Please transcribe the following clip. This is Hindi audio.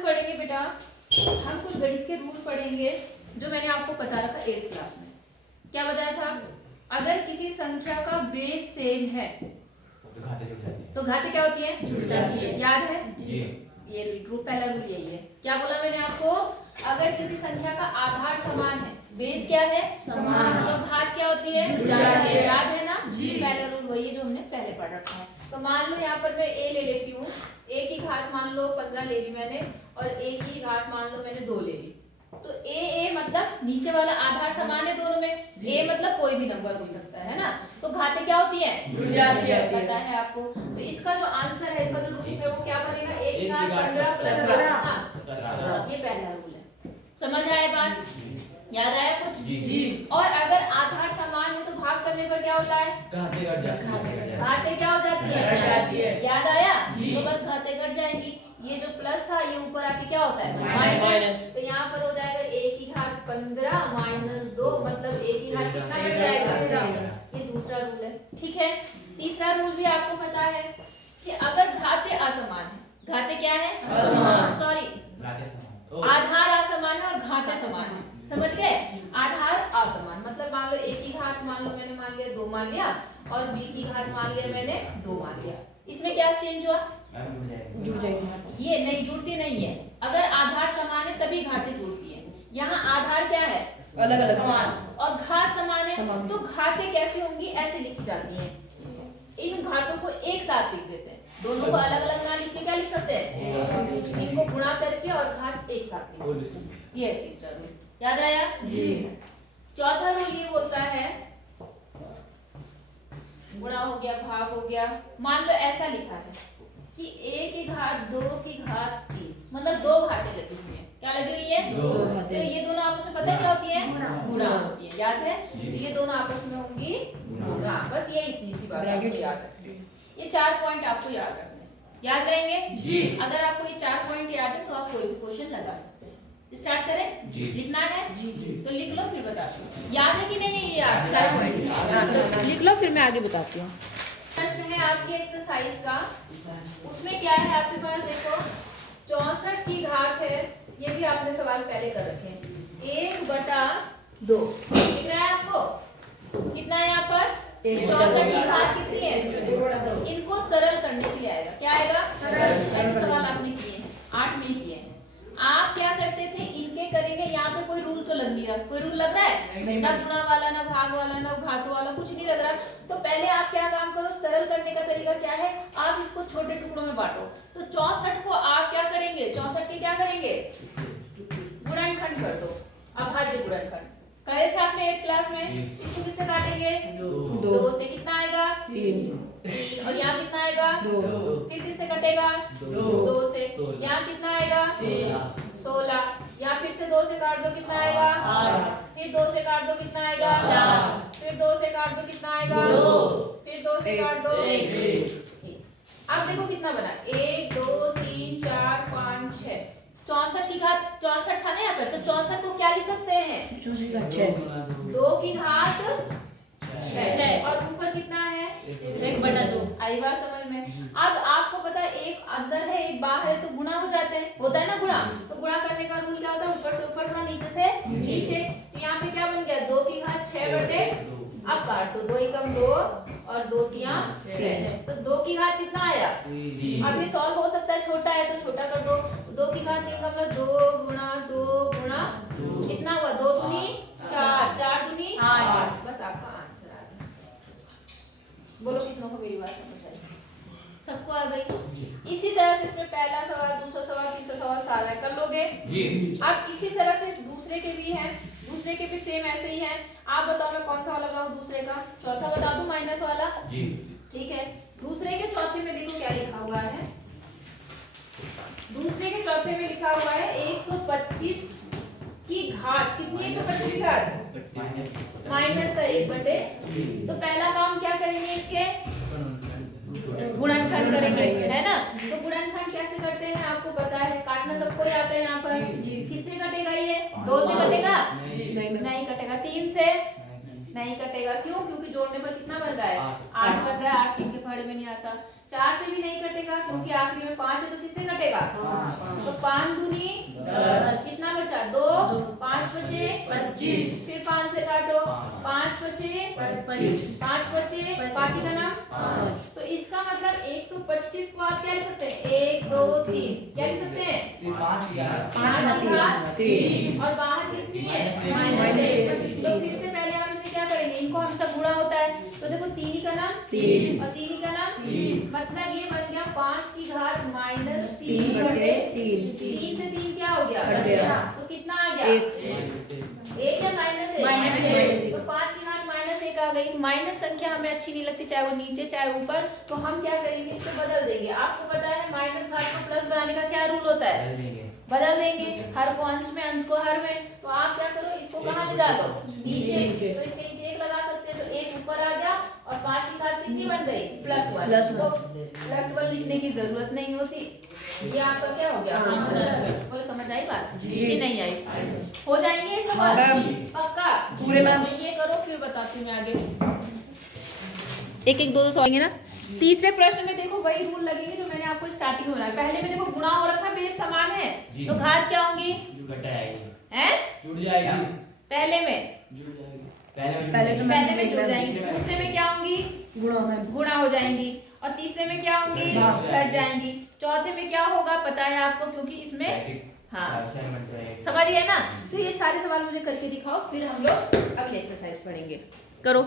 हम पढ़ेंगे बेटा, हम कुछ गणित के रूल पढ़ेंगे जो मैंने आपको बता रखा 8th क्लास में। क्या बताया था? अगर किसी संख्या का बेस सेम है तो घाते क्या होती है? जुड़ जाती है। याद है जी? ये रूल, पहला रूल यही है। क्या बोला मैंने आपको? अगर किसी संख्या का आधार समान है, बेस क्या है? समान, तो घात क्या होती है? जुड़ जाती है। याद है ना जी? पहला रूल वही है जो हमने पहले पढ़ रखा है। तो मान लो यहाँ पर मैं a ले लेती हूँ, a की घात मान लो 15 ले ली मैंने, और a की घात मान लो मैंने 2 ले ली। तो a मतलब नीचे वाला आधार समान है दोनों में, a मतलब कोई भी नंबर हो सकता है ना, तो घातें क्या होती है? जुड़ जाती है। पता है आपको? तो इसका जो आंसर है, इसका जो रूल है वो क्या बनेगा? a की घात 15 + 17। ये पहला रूल है। समझ आए बात? याद आया कुछ? जी। और अगर आधार समान है तो भाग करने पर क्या होता है? घातें घट जाती है। घातें क्या हो जाती है? घट जाती है। याद आया? तो बस घातें घट जाएंगी। ये जो प्लस था ये ऊपर आके क्या होता है? माइनस। तो यहाँ पर हो जाएगा a की घात 15 - 2, मतलब a की घात कितना बन जाएगा? ये दूसरा रूल है। ठीक है। तीसरा रूल भी आपको पता है कि अगर घातें असमान है, घातें क्या है? असमान, सॉरी आधार असमान है और घातें समान है। समझ गए? आधार असमान मतलब मान लो a की घात मान लो मैंने मान लिया 2 मान लिया, और b की घात मान लिया मैंने 2 मान लिया। इसमें क्या चेंज हुआ? जुड़ जाएगी। ये नहीं जुड़ती नहीं है। अगर आधार समान है तभी घातें जुड़ती है। यहाँ आधार क्या है? अलग अलग समान, और घात समान है समान। तो घातें कैसी होंगी? ऐसे लिखी जाती हैं। इन घातों को एक साथ लिख देते हैं, दोनों को अलग अलग ना लिख के क्या लिख सकते हैं? इनको गुणा करके और घात एक साथ लिख सकते हैं। ये है तीसरा रूल। याद आया जी? चौथा रूल ये होता है, गुणा हो गया, भाग हो गया। मान लो ऐसा लिखा है कि a की घात 2 की घात 3, मतलब 2 घातें लगी हुई है। क्या लगी हुई है? 2 घातें। तो ये दोनों आपस में पता है क्या होती है? गुणा होती है। याद है? तो ये दोनों आपस में होंगी गुणा। बस ये इतनी सी बात आपको याद रखनी है। ये 4 पॉइंट आपको याद रखने हैं। याद रहेंगे जी? अगर आपको ये 4 पॉइंट याद है तो आप कोई भी क्वेश्चन लगा सकते हैं। स्टार्ट करें जी? लिखना है जी? तो लिख लो फिर बता दो। याद है कि नहीं? ये याद है? लिख लो फिर मैं आगे बताती हूँ। प्रश्न है आपकी एक्सरसाइज का, उसमें क्या है आपके पास? देखो 64 की घात है, ये भी आपने सवाल पहले कर रखे हैं, 1/2 दिख रहा है आपको? कितना है यहाँ पर? 64 की घात कितनी है? इनको सरल करने के लिए आएगा। क्या आएगा? सरल। सवाल आपने किए हैं, 8 में किए हैं। आप क्या करते थे? इनके करेंगे, यहाँ पे कोई रूल तो लग नहीं रहा। कोई रूल लग रहा है? ना गुणा वाला, ना भाग वाला, ना घातों वाला, कुछ नहीं लग रहा। तो पहले आप क्या काम करो? सरल करने का तरीका क्या है? आप इसको छोटे टुकड़ों में बांटो। तो 64 को आप क्या करेंगे? 64 के क्या करेंगे? गुणनखंड कर दो, अभाज्य गुणनखंड। करे थे आपने 8th क्लास में। इसको किससे काटेंगे? 2 से। कितना आएगा? 3। और यहाँ कितना आएगा? 2। फिर किससे कटेगा? 2 से। यहाँ कितना आएगा? 16। यहाँ फिर से 2 से काट दो, कितना आएगा? 8। फिर 2 से काट दो, कितना आएगा? 4। फिर 2 से काट दो, कितना आएगा? 2। फिर 2 से काट दो 1। अब देखो कितना बना? 1 2 3 4 5 6। 64 की घात 64 था ना यहाँ पर, तो 64 को क्या लिख सकते हैं? 2 की घात 6। और ऊपर कितना है? 1/2। आई बात समझ में? अब आपको पता है एक अंदर है एक बाहर है, तो गुणा हो जाते हैं, होता है ना गुणा। तो गुणा करने का रूल क्या होता है? ऊपर से ऊपर गुणा, नीचे से नीचे। तो यहाँ पे क्या बन गया? 2 की घात 6/2। अब काट दो, 2 एकम 2 और 2 तिया 6। तो 2 की घात कितना आया? अभी सॉल्व हो सकता है, छोटा है तो छोटा कर दो। 2 की घात 3 का मतलब 2 गुणा 2 गुणा कितना हुआ? 2 दूनी 4, 4 दूनी 8। बस आपका आंसर आ गया। बोलो कितनों को मेरी बात समझ आई? सबको आ गई? इसी तरह से इसमें पहला सवाल, दूसरा सवाल, तीसरा सवाल सारा कर लोगे जी? अब इसी तरह से दूसरे के भी हैं, दूसरे के भी सेम ऐसे ही हैं। आप बताओ मैं कौन सा वाला लगाऊं दूसरे का? चौथा बता दूं, माइनस वाला जी? ठीक है। दूसरे के चौथे में देखो क्या लिखा हुआ है। दूसरे के चौथे में लिखा हुआ है 125 की घात कितनी है? 125 की घात माइनस का 1/। तो पहला काम क्या करेंगे? इसके गुणनखंड करेंगे, है ना? तो गुणनखंड कैसे करते हैं आपको पता है? काटना सबको ही आता है यहाँ पर। किससे कटेगा ये? 2 से कटेगा? नहीं कटेगा। 3 से नहीं कटेगा। क्यों? क्योंकि जोड़ने पर कितना बन रहा है? 8 बन रहा है। 8 3 के पहाड़े में नहीं आता। 4 से भी नहीं कटेगा क्योंकि आखिरी में 5 है, तो किससे कटेगा? तो 5 दूनी 5 बचे 5 बचे 5 का नाम 5। तो इसका मतलब 125 को आप क्या लिख सकते हैं 1 2 3 क्या लिख सकते हैं 5 की घात 3 और बाहर कितनी है -1। तो फिर से पहले आप इसे क्या करेंगे इनको हम सब गुणा होता है तो देखो 3 का नाम 3 और 3 का नाम 3 मतलब ये बन गया 5 की घात -3 बटे 3 से 3 क्या हो गया तो कितना आ गया 1 या -1 तो 5 की घात -1 आ गई। माइनस संख्या हमें अच्छी नहीं लगती चाहे वो नीचे चाहे ऊपर तो हम क्या करेंगे इसको बदल देंगे। आपको पता है माइनस घात को प्लस बनाने का क्या रूल होता है बदल देंगे हर को अंश में अंश को हर में। तो आप क्या करो इसको कहाँ ले डालो नीचे तो इसके नीचे 1 लगा सकते हैं तो 1 ऊपर आ गया और 5 की घात कितनी बन गई +1 तो +1 लिखने की जरूरत नहीं होती। ये आपका क्या हो गया बोलो समझ आई बात जी नहीं आई हो जाएंगे ये सवाल पक्का पूरे मैम ये करो फिर बताती हूँ मैं आगे एक एक दो सवाल ना। तीसरे प्रश्न में देखो वही रूल लगेंगे जो मैंने आपको स्टार्टिंग में बनाया। पहले में देखो गुणा हो रखा बेस समान है तो घात क्या होंगी हैं जुड़ जाएगी पहले में जुड़ जाएंगी दूसरे में क्या होंगी गुणा हो जाएंगी और तीसरे में क्या होंगी घट जाएंगी चौथे में क्या होगा पता है आपको क्योंकि इसमें हाँ समझ गए ना। तो ये सारे सवाल मुझे करके दिखाओ फिर हम लोग अगले एक्सरसाइज पढ़ेंगे करो।